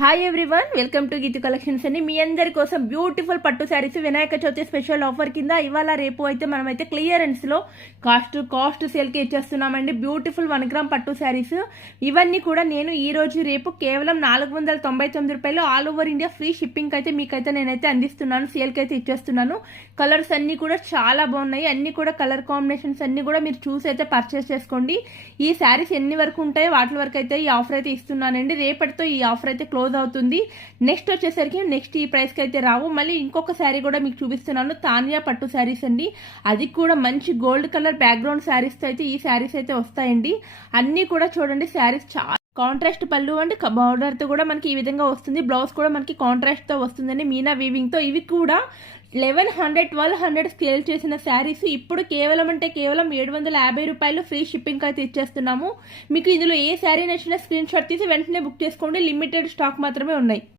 Hi everyone, welcome to Geethu collections అండి. మీ అందరి కోసం బ్యూటిఫుల్ పట్టు శారీస్ వినాయక చవితి స్పెషల్ ఆఫర్ కింద ఇవాళ రేపు అయితే మనమైతే క్లియరెన్స్లో కాస్ట్ సేల్కి ఇచ్చేస్తున్నామండి. బ్యూటిఫుల్ 1 గ్రామ్ పట్టు శారీస్ ఇవన్నీ కూడా నేను ఈ రోజు రేపు కేవలం 499 రూపాయలు all over India free shipping అయితే మీకైతే నేనైతే అందిస్తున్నాను. సేల్కి అయితే ఇచ్చేస్తున్నాను. కలర్స్ అన్నీ కూడా చాలా బాగున్నాయి. అన్నీ కూడా కలర్ కాంబినేషన్స్ అన్నీ కూడా మీరు చూసి అయితే పర్చేస్ చేసుకోండి. ఈ శారీస్ ఎన్ని వరకు ఉంటాయో వాటి వరకు అయితే ఈ ఆఫర్ అయితే ఇస్తున్నానండి. రేపటితో ఈ ఆఫర్ అయితే క్లోజ్ అవుతుంది. నెక్స్ట్ వచ్చేసరికి నెక్స్ట్ ఈ ప్రైస్ కి అయితే రావు. మళ్ళీ ఇంకొక శారీ కూడా మీకు చూపిస్తున్నాను. తానియా పట్టు శారీస్ అండి. అది కూడా మంచి గోల్డ్ కలర్ బ్యాక్గ్రౌండ్ శారీస్ తో అయితే ఈ శారీస్ అయితే వస్తాయండి. అన్ని కూడా చూడండి, శారీస్ చాలా కాంట్రాస్ట్ పళ్ళు అండ్ బార్డర్ తో కూడా మనకి ఈ విధంగా వస్తుంది. బ్లౌజ్ కూడా మనకి కాంట్రాస్ట్ తో వస్తుందండి, మీనా వీవింగ్ తో. ఇవి కూడా 1100 1200 స్కేల్ చేసిన శారీస్ ఇప్పుడు కేవలం 750 రూపాయలు ఫ్రీ షిప్పింగ్ అయితే ఇచ్చేస్తున్నాము. మీకు ఇందులో ఏ శారీ నచ్చినా స్క్రీన్ షాట్ తీసి వెంటనే బుక్ చేసుకోండి. లిమిటెడ్ స్టాక్ మాత్రమే ఉన్నాయి.